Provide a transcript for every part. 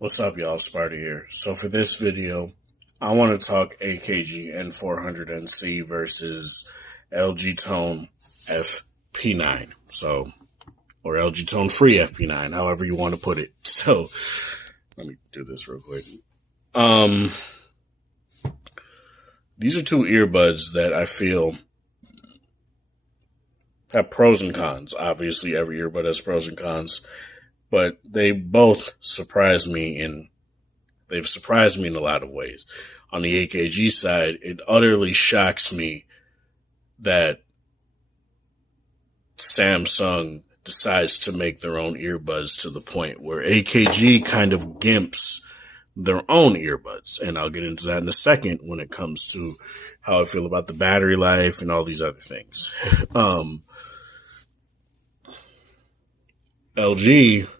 What's up, y'all? Sparty here. So for this video, I want to talk AKG N400 NC versus LG Tone FP9. Or LG Tone Free FP9, however you want to put it. So let me do this real quick. These are two earbuds that I feel have pros and cons. Obviously, every earbud has pros and cons. But they both surprise me they've surprised me in a lot of ways. On the AKG side, it utterly shocks me that Samsung decides to make their own earbuds to the point where AKG kind of gimps their own earbuds. And I'll get into that in a second when it comes to how I feel about the battery life and all these other things. LG,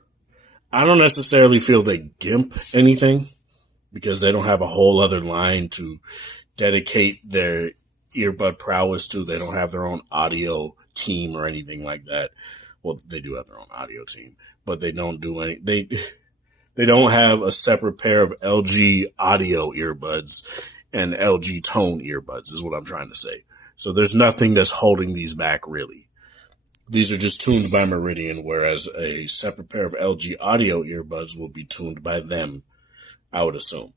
I don't necessarily feel they gimp anything because they don't have a whole other line to dedicate their earbud prowess to. They don't have their own audio team or anything like that. Well, they do have their own audio team, but they don't do any. They don't have a separate pair of LG audio earbuds and LG tone earbuds is what I'm trying to say. So there's nothing that's holding these back really. These are just tuned by Meridian, whereas a separate pair of LG audio earbuds will be tuned by them, I would assume.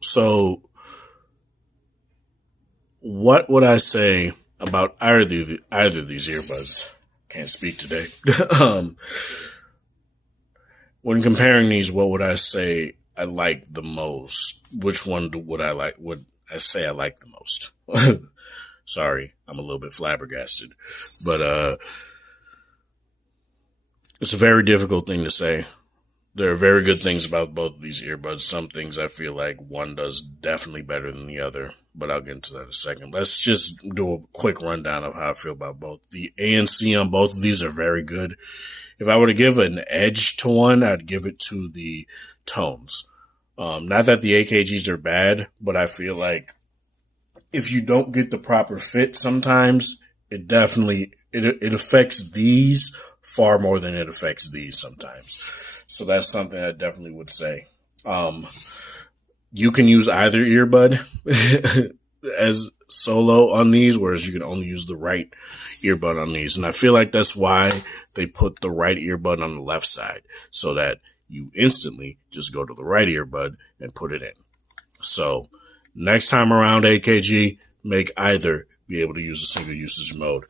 So, what would I say about either of these earbuds? Can't speak today. When comparing these, what would I say I like the most? Which one would I say I like the most? Sorry, I'm a little bit flabbergasted, but it's a very difficult thing to say. There are very good things about both of these earbuds. Some things I feel like one does definitely better than the other, but I'll get into that in a second. Let's just do a quick rundown of how I feel about both. The ANC on both of these are very good. If I were to give an edge to one, I'd give it to the tones. Not that the AKGs are bad, but I feel like if you don't get the proper fit sometimes, it affects these far more than it affects these sometimes. So that's something I definitely would say. You can use either earbud as solo on these, whereas you can only use the right earbud on these. And I feel like that's why they put the right earbud on the left side, so that you instantly just go to the right earbud and put it in. So next time around, AKG, make either be able to use a single usage mode.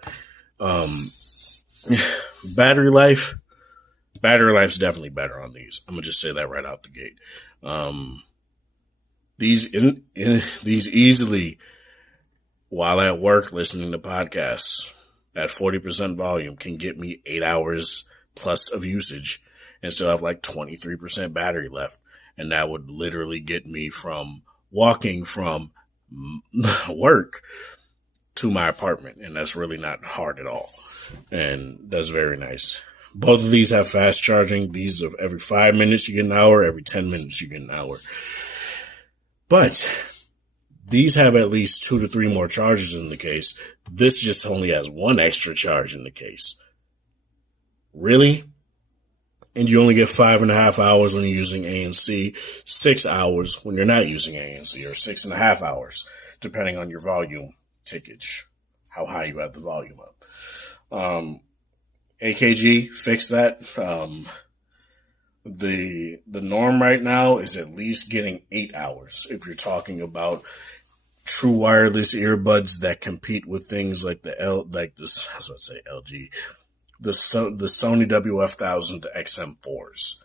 Battery life's definitely better on these. I'm gonna just say that right out the gate. These easily, while at work listening to podcasts at 40% volume, can get me 8 hours plus of usage and still have like 23% battery left. And that would literally get me from walking from work to my apartment. And that's really not hard at all. And that's very nice. Both of these have fast charging. These are every 5 minutes you get an hour. Every 10 minutes you get an hour. But these have at least 2 to 3 more charges in the case. This just only has 1 extra charge in the case. Really? And you only get 5.5 hours when you're using ANC, 6 hours when you're not using ANC, or 6.5 hours, depending on your volume tickage, how high you have the volume up. AKG, fix that. The norm right now is at least getting 8 hours. If you're talking about true wireless earbuds that compete with things like LG, the Sony WF-1000 XM4s.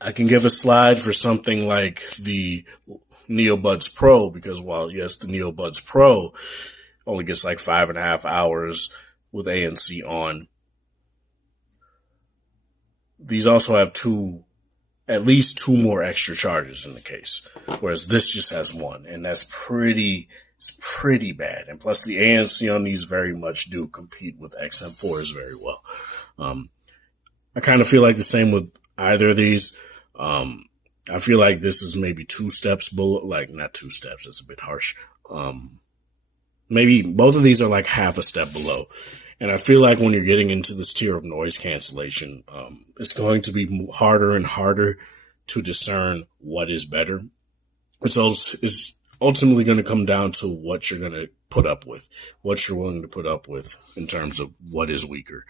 I can give a slide for something like the NeoBuds Pro, because while yes, the NeoBuds Pro only gets like 5.5 hours with ANC on, these also have at least 2 more extra charges in the case, whereas this just has 1, and that's pretty bad. And plus the ANC on these very much do compete with XM4s very well. I kind of feel like the same with either of these. I feel like this is maybe 2 steps below, like not 2 steps, that's a bit harsh. Maybe both of these are like half a step below. And I feel like when you're getting into this tier of noise cancellation, it's going to be harder and harder to discern what is better. It's ultimately going to come down to what you're going to put up with, what you're willing to put up with in terms of what is weaker.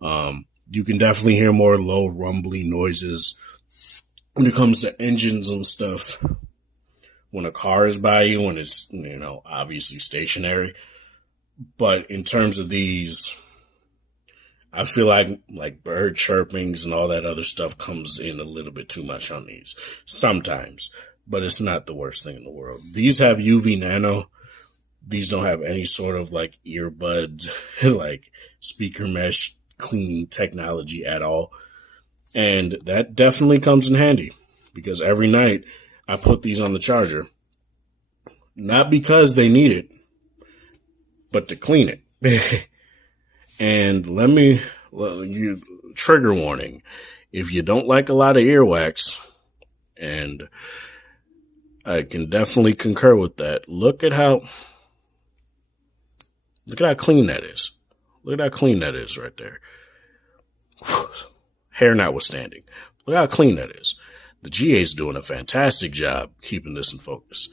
You can definitely hear more low rumbly noises when it comes to engines and stuff. When a car is by you, when it's, obviously stationary. But in terms of these, I feel like bird chirpings and all that other stuff comes in a little bit too much on these sometimes, but it's not the worst thing in the world. These have UV nano. These don't have any sort of like earbuds, like speaker mesh cleaning technology at all. And that definitely comes in handy because every night I put these on the charger, not because they need it, but to clean it. And trigger warning, if you don't like a lot of earwax, and I can definitely concur with that, look at how clean that is. Look at how clean that is right there. Hair notwithstanding. Look how clean that is. The GA's doing a fantastic job keeping this in focus.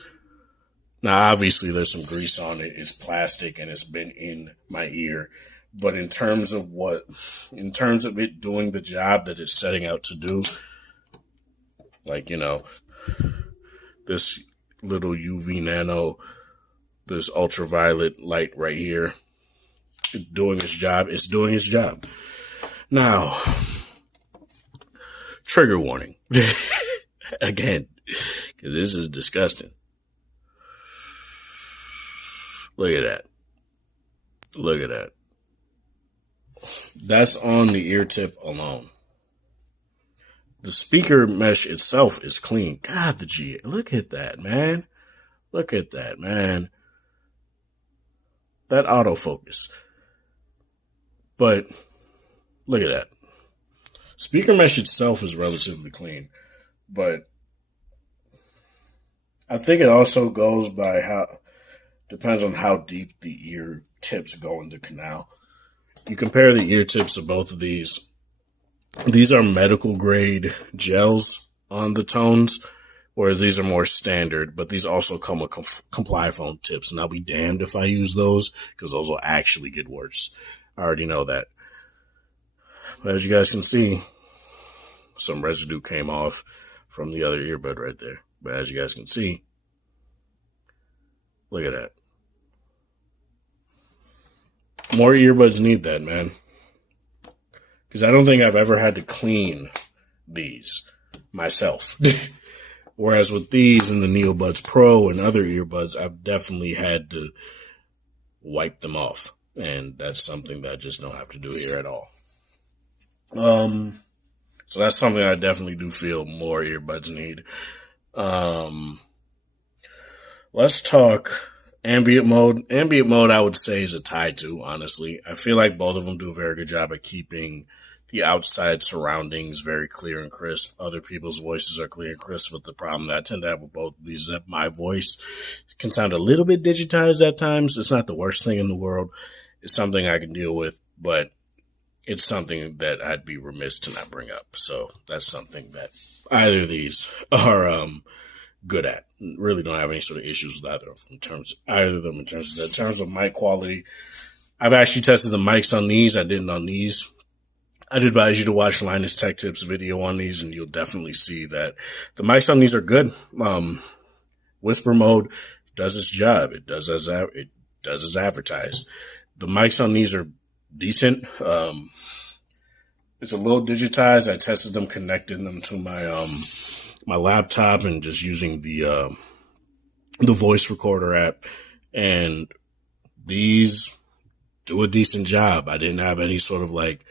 Now, obviously, there's some grease on it. It's plastic and it's been in my ear. But in terms of it doing the job that it's setting out to do, like, this little UV nano, this ultraviolet light right here, it's doing its job. It's doing its job. Now, trigger warning. Again, because this is disgusting. Look at that. Look at that. That's on the ear tip alone. The speaker mesh itself is clean. God, the G. Look at that, man. Look at that, man. That autofocus. But look at that. Speaker mesh itself is relatively clean. But I think it also goes by depends on how deep the ear tips go in the canal. You compare the ear tips of both of these. These are medical grade gels on the tones, whereas these are more standard, but these also come with comply foam tips. And I'll be damned if I use those because those will actually get worse. I already know that. But as you guys can see, some residue came off from the other earbud right there. But as you guys can see, look at that. More earbuds need that, man. Because I don't think I've ever had to clean these myself. Whereas with these and the NeoBuds Pro and other earbuds, I've definitely had to wipe them off. And that's something that I just don't have to do here at all. So that's something I definitely do feel more earbuds need. Let's talk ambient mode. Ambient mode, I would say, is a tie to, honestly. I feel like both of them do a very good job at keeping the outside surroundings very clear and crisp. Other people's voices are clear and crisp, but the problem that I tend to have with both of these is that my voice can sound a little bit digitized at times. It's not the worst thing in the world. It's something I can deal with, but it's something that I'd be remiss to not bring up. So that's something that either of these are good at. Really don't have any sort of issues with either of them in terms of mic quality. I've actually tested the mics on these. I didn't on these. I'd advise you to watch Linus Tech Tips video on these, and you'll definitely see that the mics on these are good. Whisper mode does its job. It does as advertised. The mics on these are decent. It's a little digitized. I tested them, connected them to my laptop, and just using the voice recorder app, and these do a decent job. I didn't have any sort of like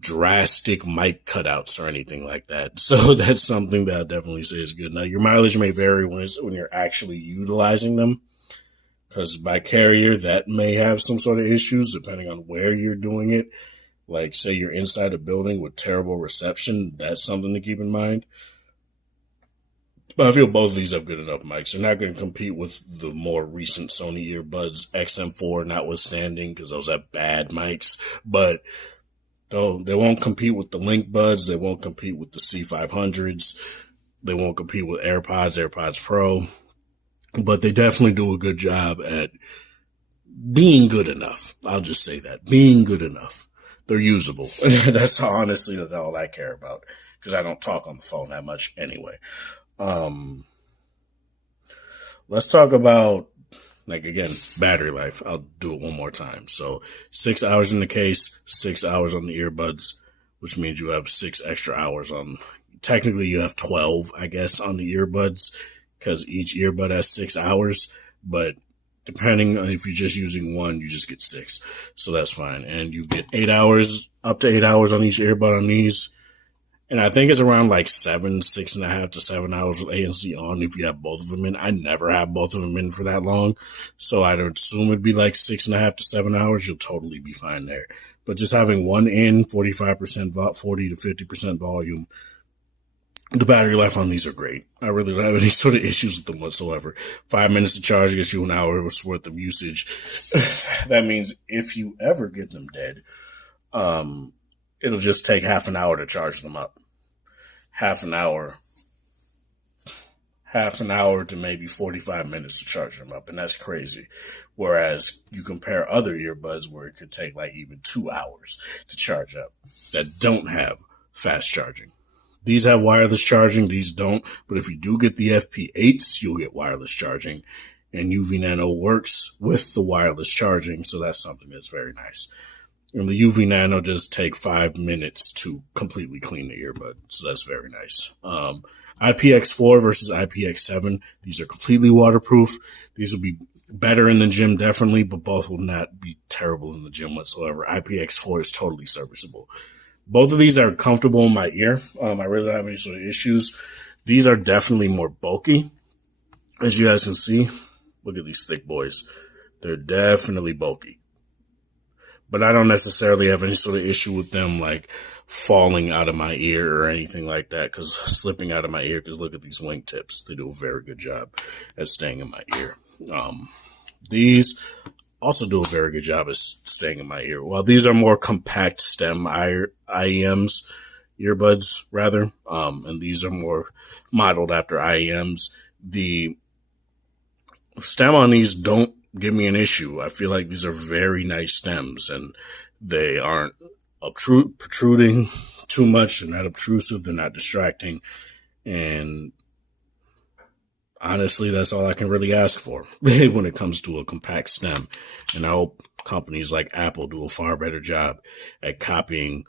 drastic mic cutouts or anything like that. So that's something that I definitely say is good. Now, your mileage may vary when you're actually utilizing them, because by carrier, that may have some sort of issues depending on where you're doing it. Like, say you're inside a building with terrible reception, that's something to keep in mind. But I feel both of these have good enough mics. They're not going to compete with the more recent Sony earbuds, XM4 notwithstanding, because those have bad mics. But though they won't compete with the Link Buds, they won't compete with the C500s, they won't compete with AirPods Pro. But they definitely do a good job at being good enough. I'll just say that. Being good enough. They're usable. That's honestly all I care about, because I don't talk on the phone that much anyway. Let's talk about, like, again, battery life. I'll do it one more time. So 6 hours in the case, 6 hours on the earbuds, which means you have 6 extra hours on, technically you have 12, I guess, on the earbuds, because each earbud has 6 hours, but depending on if you're just using one, you just get 6. So that's fine. And you get 8 hours, up to 8 hours on each earbud on these. And I think it's around like 6.5 to 7 hours with ANC on if you have both of them in. I never have both of them in for that long. So I'd assume it'd be like 6.5 to 7 hours. You'll totally be fine there. But just having one in, 45%, 40 to 50% volume, the battery life on these are great. I really don't have any sort of issues with them whatsoever. 5 minutes to charge gets you an hour's worth of usage. That means if you ever get them dead, it'll just take half an hour to charge them up. Half an hour to maybe 45 minutes to charge them up. And that's crazy. Whereas you compare other earbuds where it could take like even 2 hours to charge up that don't have fast charging. These have wireless charging, these don't. But if you do get the FP8s, you'll get wireless charging. And UV Nano works with the wireless charging, so that's something that's very nice. And the UV Nano does take 5 minutes to completely clean the earbud, so that's very nice. IPX4 versus IPX7, these are completely waterproof. These will be better in the gym, definitely, but both will not be terrible in the gym whatsoever. IPX4 is totally serviceable. Both of these are comfortable in my ear. I really don't have any sort of issues. These are definitely more bulky. As you guys can see, look at these thick boys. They're definitely bulky. But I don't necessarily have any sort of issue with them like falling out of my ear or anything like that, because slipping out of my ear, because look at these wingtips. They do a very good job at staying in my ear. These also do a very good job at staying in my ear. While these are more compact stem IEMs, earbuds rather, and these are more modeled after IEMs, the stem on these don't give me an issue. I feel like these are very nice stems, and they aren't protruding too much. They're not obtrusive. They're not distracting. And honestly, that's all I can really ask for when it comes to a compact stem. And I hope companies like Apple do a far better job at copying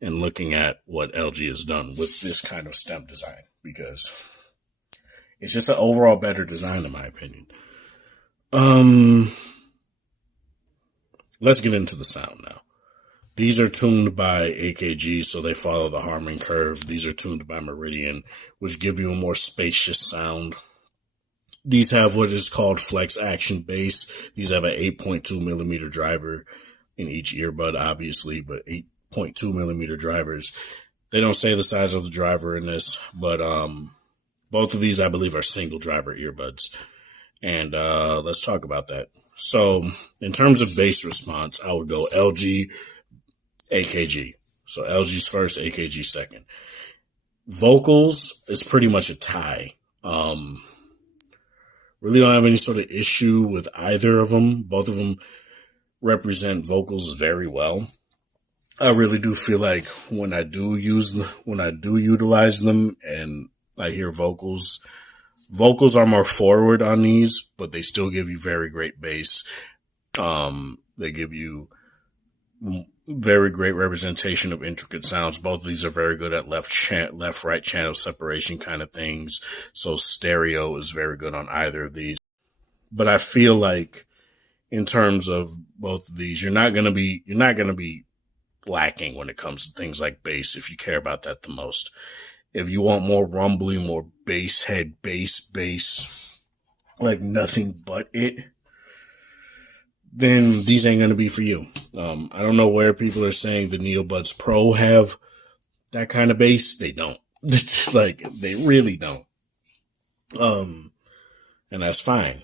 and looking at what LG has done with this kind of stem design, because it's just an overall better design in my opinion. Let's get into the sound now. These are tuned by AKG, so they follow the Harman curve. These are tuned by Meridian, which give you a more spacious sound. These have what is called flex action bass. These have an 8.2 millimeter driver in each earbud, obviously, but 8.2 millimeter drivers. They don't say the size of the driver in this, but both of these, I believe, are single driver earbuds. And let's talk about that. So in terms of bass response, I would go LG, AKG. So LG's first, AKG second. Vocals is pretty much a tie. Really don't have any sort of issue with either of them. Both of them represent vocals very well. I really do feel like when I do utilize them and I hear vocals are more forward on these, but they still give you very great bass. They give you very great representation of intricate sounds. Both of these are very good at left-right channel separation kind of things. So stereo is very good on either of these. But I feel like in terms of both of these, you're not gonna be lacking when it comes to things like bass if you care about that the most. If you want more rumbly, more bass head, bass, like nothing but it, then these ain't going to be for you. I don't know where people are saying the NeoBuds Pro have that kind of bass. They don't. Like, they really don't. And that's fine.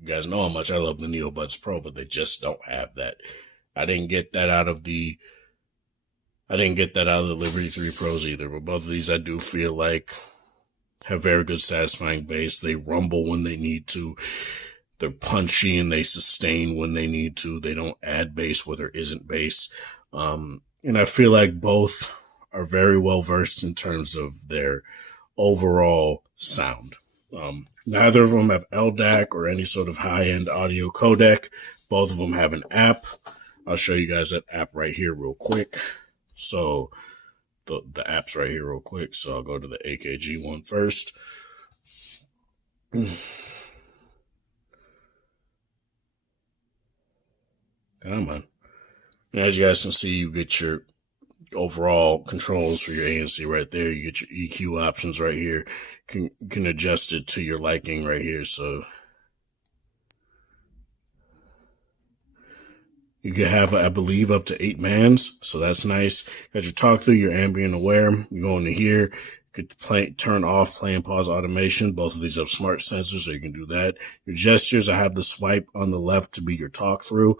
You guys know how much I love the NeoBuds Pro, but they just don't have that. I didn't get that out of the Liberty 3 Pros either, but both of these I do feel like have very good satisfying bass. They rumble when they need to. They're punchy and they sustain when they need to. They don't add bass where there isn't bass. And I feel like both are very well versed in terms of their overall sound. Neither of them have LDAC or any sort of high-end audio codec. Both of them have an app. I'll show you guys that app right here real quick. So the app's right here real quick. So I'll go to the AKG one first. Come on. And as you guys can see, you get your overall controls for your ANC right there. You get your EQ options right here. You can adjust it to your liking right here. So you can have, I believe, up to 8 bands. So that's nice. Got your talk through, your ambient aware. You go into here. You could turn off play and pause automation. Both of these have smart sensors, so you can do that. Your gestures, I have the swipe on the left to be your talk through.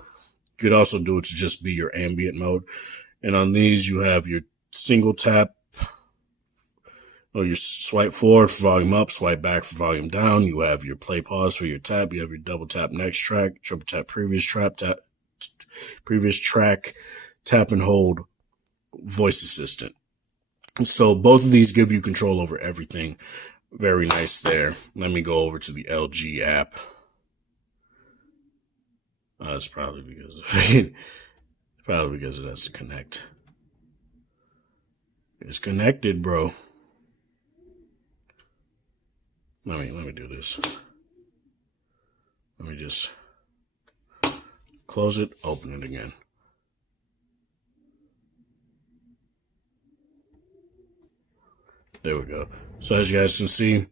You could also do it to just be your ambient mode. And on these, you have your single tap, or your swipe forward for volume up, swipe back for volume down. You have your play pause for your tap. You have your double tap next track, triple tap previous track, tap and hold voice assistant. So both of these give you control over everything. Very nice there. Let me go over to the LG app. It's probably because it has to connect. It's connected, bro. Let me do this. Let me just close it, open it again. There we go. So as you guys can see,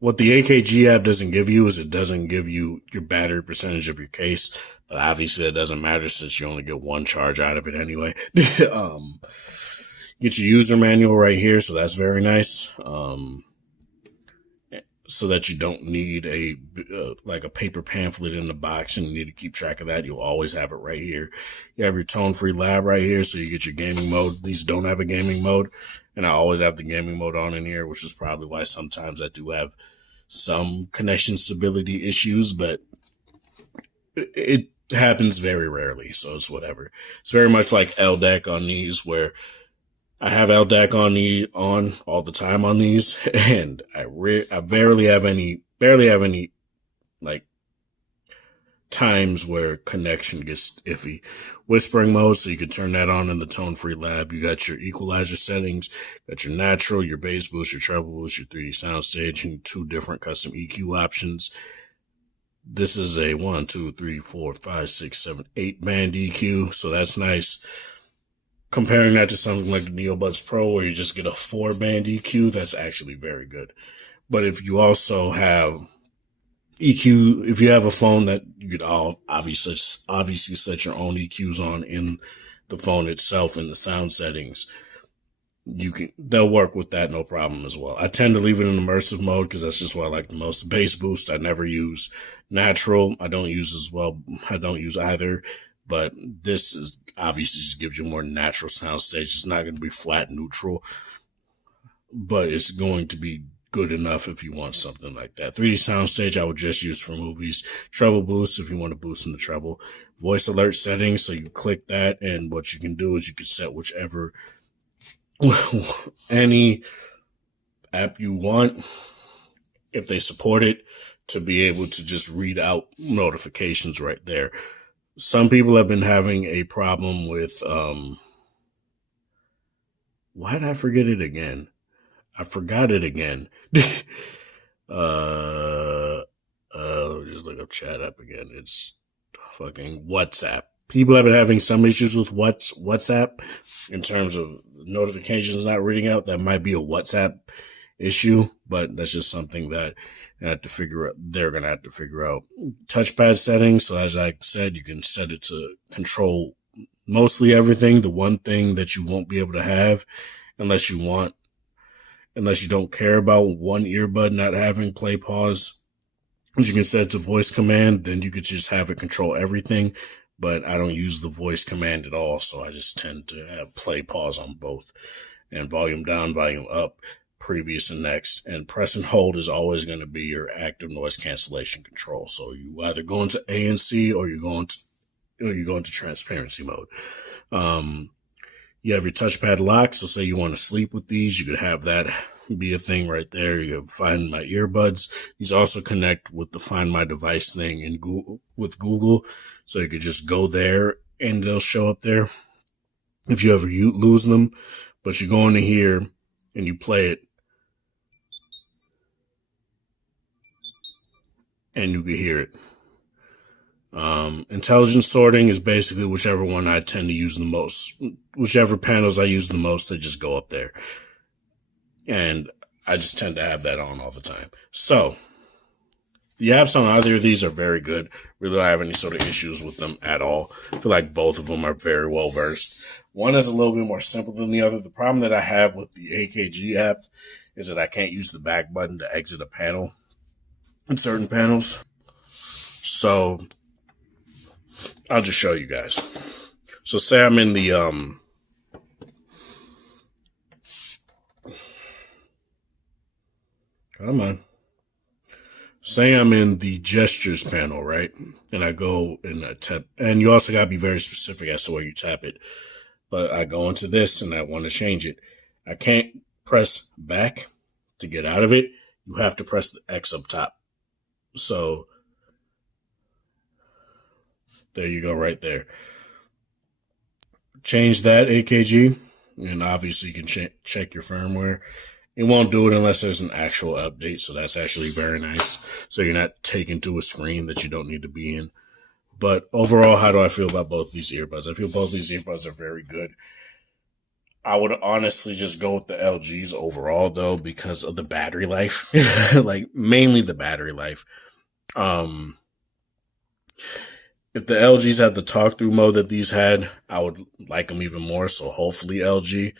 what the AKG app doesn't give you is it doesn't give you your battery percentage of your case. But obviously that doesn't matter since you only get one charge out of it anyway. Get your user manual right here, so that's very nice. So that you don't need like a paper pamphlet in the box and you need to keep track of that. You'll always have it right here. You have your tone-free lab right here, so you get your gaming mode. These don't have a gaming mode, and I always have the gaming mode on in here, which is probably why sometimes I do have some connection stability issues, but it happens very rarely, so it's whatever. It's very much like LDAC on these, where I have LDAC on all the time on these, and I barely have any like times where connection gets iffy. Whispering mode, so you can turn that on in the tone-free lab. You got your equalizer settings, got your natural, your bass boost, your treble boost, your 3D soundstage, and 2 different custom EQ options. This is a 1, 2, 3, 4, 5, 6, 7, 8 band EQ, so that's nice. Comparing that to something like the NeoBuds Pro, where you just get a 4-band EQ, that's actually very good. But if you also have EQ, if you have a phone that you could obviously set your own EQs on in the phone itself in the sound settings, they'll work with that no problem as well. I tend to leave it in immersive mode because that's just what I like the most. Bass boost, I never use natural. I don't use either. But this is obviously just gives you more natural sound stage. It's not going to be flat neutral, but it's going to be good enough if you want something like that. 3D soundstage I would just use for movies. Treble boost if you want to boost in the treble. Voice alert settings, so you click that, and what you can do is you can set whichever any app you want, if they support it, to be able to just read out notifications right there. Some people have been having a problem with, why did I forget it again? I forgot it again. Just look up chat app again. It's fucking WhatsApp. People have been having some issues with WhatsApp in terms of notifications not reading out. That might be a WhatsApp issue, but that's just something that they're going to have to figure out. Touchpad settings. So as I said, you can set it to control mostly everything. The one thing that you won't be able to have unless you want unless you don't care about one earbud not having play pause. As you can set it to voice command, then you could just have it control everything. But I don't use the voice command at all, so I just tend to have play pause on both. And volume down, volume up, previous and next. And press and hold is always going to be your active noise cancellation control. So you either go into ANC or you go into transparency mode. You have your touchpad lock, so say you want to sleep with these, you could have that be a thing right there. You have Find My Earbuds. These also connect with the Find My Device thing in Google, with Google, so you could just go there and they'll show up there if you ever lose them. But you go into here and you play it, and you can hear it. Intelligent sorting is basically whichever one I tend to use the most. Whichever panels I use the most, they just go up there. And I just tend to have that on all the time. So, the apps on either of these are very good. Really don't have any sort of issues with them at all. I feel like both of them are very well versed. One is a little bit more simple than the other. The problem that I have with the AKG app is that I can't use the back button to exit a panel in certain panels. So, I'll just show you guys. So say I'm in the, come on. Say I'm in the gestures panel, right? And I go and I tap, and you also gotta be very specific as to where you tap it. But I go into this and I want to change it. I can't press back to get out of it. You have to press the X up top. So, there you go right there. Change that AKG, and obviously you can check your firmware. It won't do it unless there's an actual update, so that's actually very nice. So you're not taken to a screen that you don't need to be in. But overall, how do I feel about both these earbuds? I feel both these earbuds are very good. I would honestly just go with the LGs overall, though, because of the battery life. Like, mainly the battery life. If the LGs had the talk-through mode that these had, I would like them even more. So hopefully LG,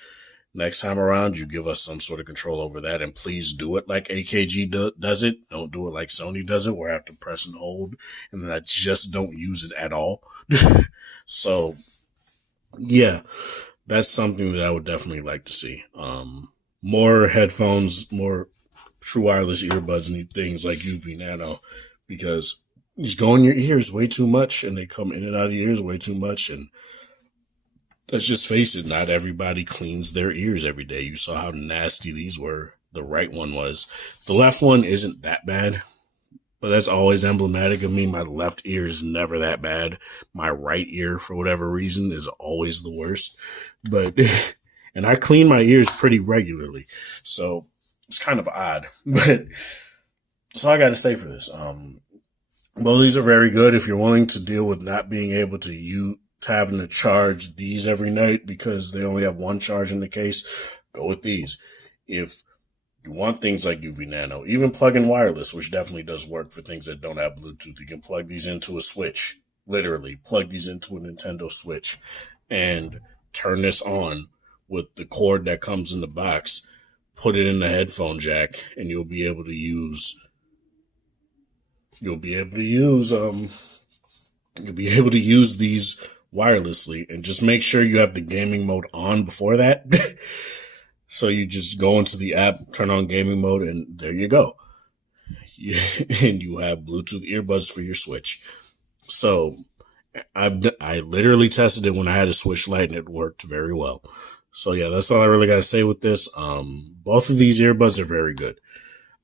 next time around, you give us some sort of control over that. And please do it like AKG does it. Don't do it like Sony does it, where I have to press and hold, and then I just don't use it at all. So, yeah, that's something that I would definitely like to see. More headphones, more true wireless earbuds, and things like UV Nano, because these go in your ears way too much, and they come in and out of your ears way too much. And let's just face it, not everybody cleans their ears every day. You saw how nasty these were. The right one was. The left one isn't that bad, but that's always emblematic of me. My left ear is never that bad. My right ear, for whatever reason, is always the worst. But, and I clean my ears pretty regularly, so it's kind of odd. But that's all I got to say for this. Well, these are very good if you're willing to deal with not being able to having to charge these every night because they only have one charge in the case. Go with these. If you want things like UV Nano, even plug-in wireless, which definitely does work for things that don't have Bluetooth, you can plug these into a Switch. Literally, plug these into a Nintendo Switch and turn this on with the cord that comes in the box. Put it in the headphone jack, and you'll be able to use these wirelessly, and just make sure you have the gaming mode on before that. So you just go into the app, turn on gaming mode, and there you go. And you have Bluetooth earbuds for your Switch. So I literally tested it when I had a Switch Lite, and it worked very well. So yeah, that's all I really got to say with this. Both of these earbuds are very good.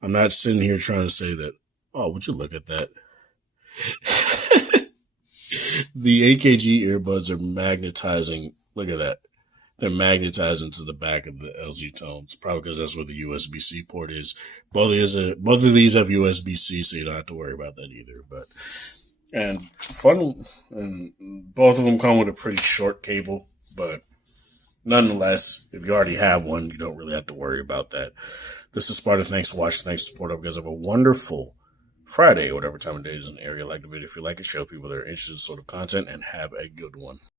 I'm not sitting here trying to say that, oh, would you look at that? The AKG earbuds are magnetizing. Look at that. They're magnetizing to the back of the LG Tones. Probably because that's where the USB-C port is. Both of these have USB-C, so you don't have to worry about that either. And both of them come with a pretty short cable, but nonetheless, if you already have one, you don't really have to worry about that. This is Sparta. Thanks for watching. Thanks for support. I hope you guys have a wonderful Friday, or whatever time of day is in the area. Like the video if you like it, show people that are interested in this sort of content, and have a good one.